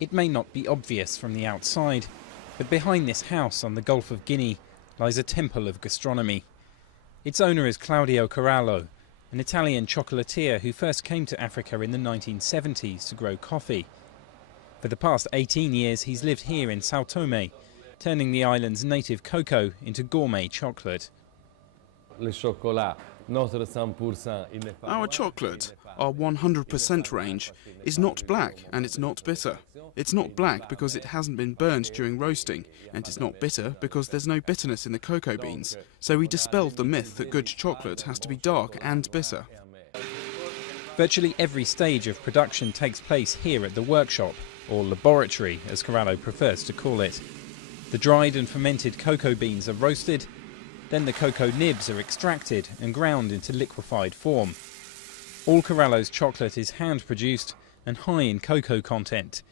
It may not be obvious from the outside, but behind this house on the Gulf of Guinea lies a temple of gastronomy. Its owner is Claudio Corallo, an Italian chocolatier who first came to Africa in the 1970s to grow coffee. For the past 18 years he's lived here in Sao Tome, turning the island's native cocoa into gourmet chocolate. Our chocolate, our 100% range, is not black and it's not bitter. It's not black because it hasn't been burned during roasting, and it's not bitter because there's no bitterness in the cocoa beans. So we dispelled the myth that good chocolate has to be dark and bitter. Virtually every stage of production takes place here at the workshop, or laboratory as Corallo prefers to call it. The dried and fermented cocoa beans are roasted, then the cocoa nibs are extracted and ground into liquefied form. All Corallo's chocolate is hand-produced and high in cocoa content.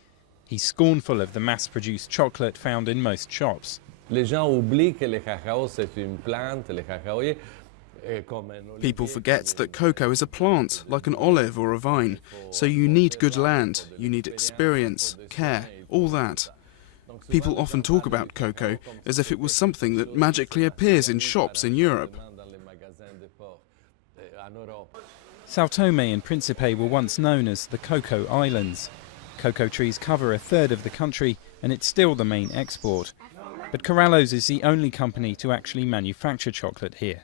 He's scornful of the mass-produced chocolate found in most shops. People forget that cocoa is a plant, like an olive or a vine. So you need good land, you need experience, care, all that. People often talk about cocoa as if it was something that magically appears in shops in Europe. Sao Tome and Principe were once known as the Cocoa Islands. Cocoa trees cover a third of the country and it's still the main export. But Corallo's is the only company to actually manufacture chocolate here.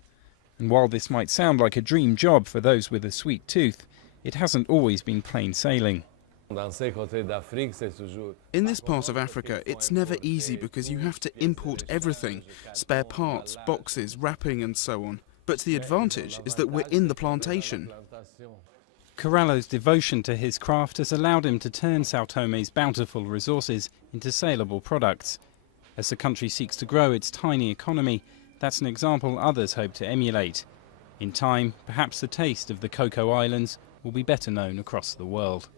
And while this might sound like a dream job for those with a sweet tooth, it hasn't always been plain sailing. In this part of Africa, it's never easy because you have to import everything, spare parts, boxes, wrapping and so on. But the advantage is that we're in the plantation. Corallo's devotion to his craft has allowed him to turn Sao Tome's bountiful resources into saleable products. As the country seeks to grow its tiny economy, that's an example others hope to emulate. In time, perhaps the taste of the Cocoa Islands will be better known across the world.